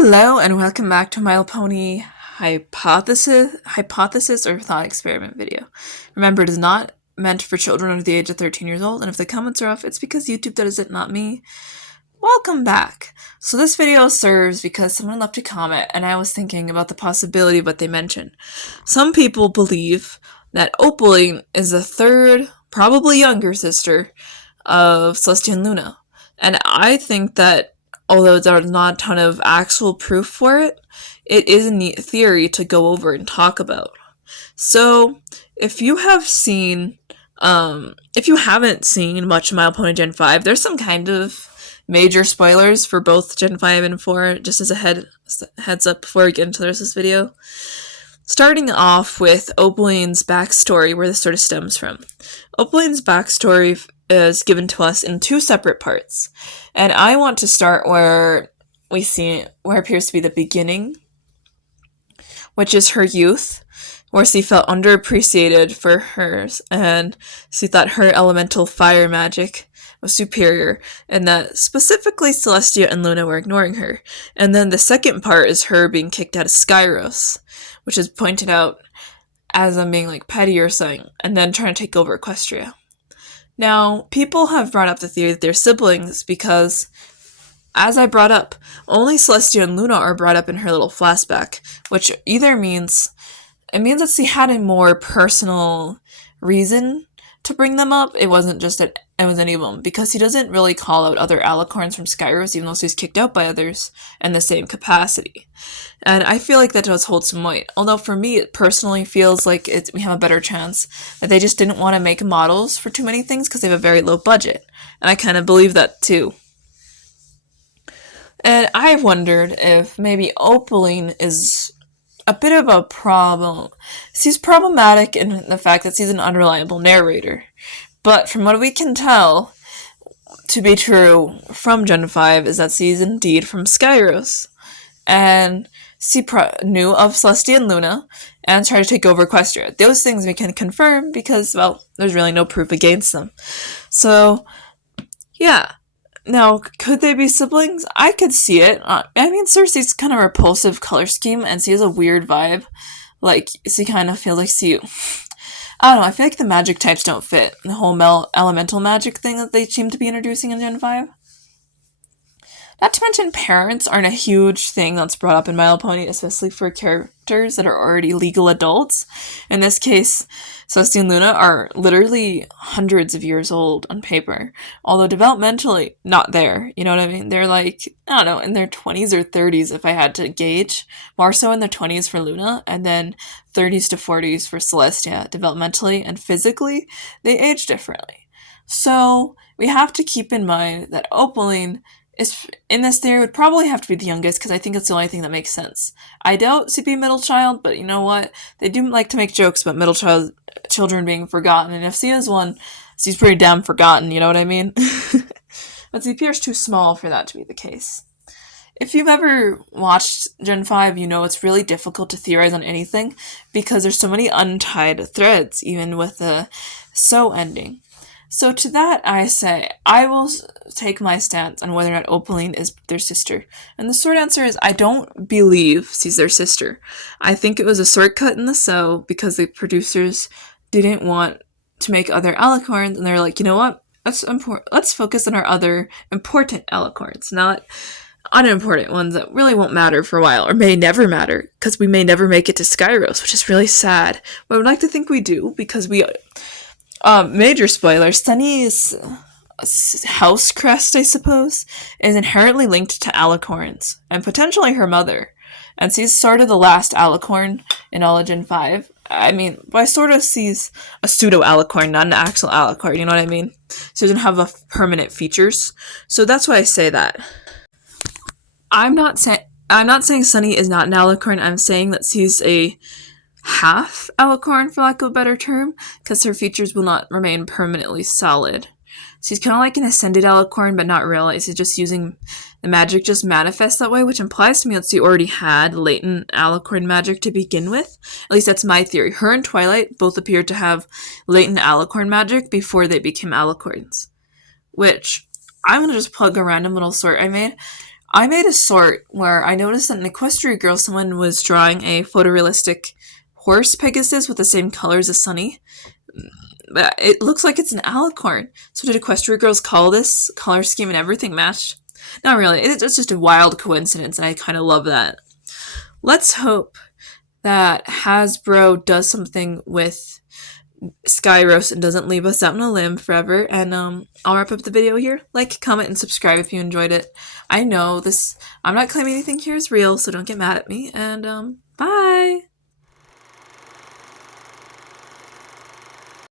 Hello and welcome back to My Little Pony hypothesis or thought experiment video. Remember, it is not meant for children under the age of 13 years old, and if the comments are off, it's because YouTube does it, not me. Welcome back. So this video serves because someone left a comment and I was thinking about the possibility of what they mentioned. Some people believe that Opaline is the third, probably younger sister of Celestia and Luna. And I think that although there's not a ton of actual proof for it, it is a neat theory to go over and talk about. So, if you haven't seen much of My Little Pony Gen 5, there's some kind of major spoilers for both Gen 5 and 4, just as a heads up before we get into the rest of this video. Starting off with Opaline's backstory, where this sort of stems from. Opaline's backstory is given to us in two separate parts. And I want to start where it appears to be the beginning, which is her youth, where she felt underappreciated for hers, and she thought her elemental fire magic was superior, and that specifically Celestia and Luna were ignoring her. And then the second part is her being kicked out of Skyros, which is pointed out as them being like petty or something, and then trying to take over Equestria. Now, people have brought up the theory that they're siblings because, as I brought up, only Celestia and Luna are brought up in her little flashback, which either means that she had a more personal reason to bring them up. It wasn't just that it was any of them, because he doesn't really call out other Alicorns from Skyros, even though she's kicked out by others in the same capacity. And I feel like that does hold some weight. Although for me, it personally feels like we have a better chance that they just didn't want to make models for too many things because they have a very low budget. And I kind of believe that too. And I've wondered if maybe Opaline is a bit of a problem. She's problematic in the fact that she's an unreliable narrator. But from what we can tell to be true from Gen 5 is that she's indeed from Skyros. And she knew of Celestia and Luna and tried to take over Equestria. Those things we can confirm because, well, there's really no proof against them. So, yeah. Now, could they be siblings? I could see it. Cersei's kind of a repulsive color scheme, and she has a weird vibe. Like, she kind of feels like I don't know, I feel like the magic types don't fit. The whole elemental magic thing that they seem to be introducing in Gen 5. Not to mention, parents aren't a huge thing that's brought up in My Little Pony, especially for characters that are already legal adults. In this case, Celestia and Luna are literally hundreds of years old on paper, although developmentally not there, you know what I mean? They're like, I don't know, in their 20s or 30s if I had to gauge, more so in their 20s for Luna, and then 30s to 40s for Celestia. Developmentally and physically, they age differently. So, we have to keep in mind that Opaline in this theory would probably have to be the youngest because I think it's the only thing that makes sense. I doubt she'd be middle child, but you know what? They do like to make jokes about middle children being forgotten, and if she is one, she's pretty damn forgotten, you know what I mean? But she appears too small for that to be the case. If you've ever watched Gen 5, you know it's really difficult to theorize on anything because there's so many untied threads, even with the so ending. So to that I say, I will take my stance on whether or not Opaline is their sister. And the short answer is I don't believe she's their sister. I think it was a shortcut in the sew because the producers didn't want to make other Alicorns, and they're like, you know what? Let's focus on our other important Alicorns, not unimportant ones that really won't matter for a while, or may never matter, because we may never make it to Skyros, which is really sad. But I would like to think we do, because major spoiler, Sunny's house crest, I suppose, is inherently linked to Alicorns, and potentially her mother. And she's sort of the last Alicorn in all of Gen 5. I mean, by sort of, she's a pseudo-Alicorn, not an actual Alicorn, you know what I mean? She doesn't have permanent features. So that's why I say that. I'm not saying Sunny is not an Alicorn, I'm saying that she's a half Alicorn, for lack of a better term, because her features will not remain permanently solid. She's kind of like an ascended Alicorn, but not really. She's just using the magic just manifests that way, which implies to me that she already had latent Alicorn magic to begin with. At least that's my theory. Her and Twilight both appeared to have latent Alicorn magic before they became Alicorns. Which, I'm going to just plug a random little sort I made. I made a sort where I noticed that in Equestria Girl, someone was drawing a photorealistic horse Pegasus with the same colors as Sunny. But it looks like it's an Alicorn. So did Equestria Girls call this color scheme and everything matched? Not really. It's just a wild coincidence, and I kind of love that. Let's hope that Hasbro does something with Skyros and doesn't leave us out on a limb forever. And I'll wrap up the video here. Like, comment, and subscribe if you enjoyed it. I know this. I'm not claiming anything here is real, so don't get mad at me. And bye.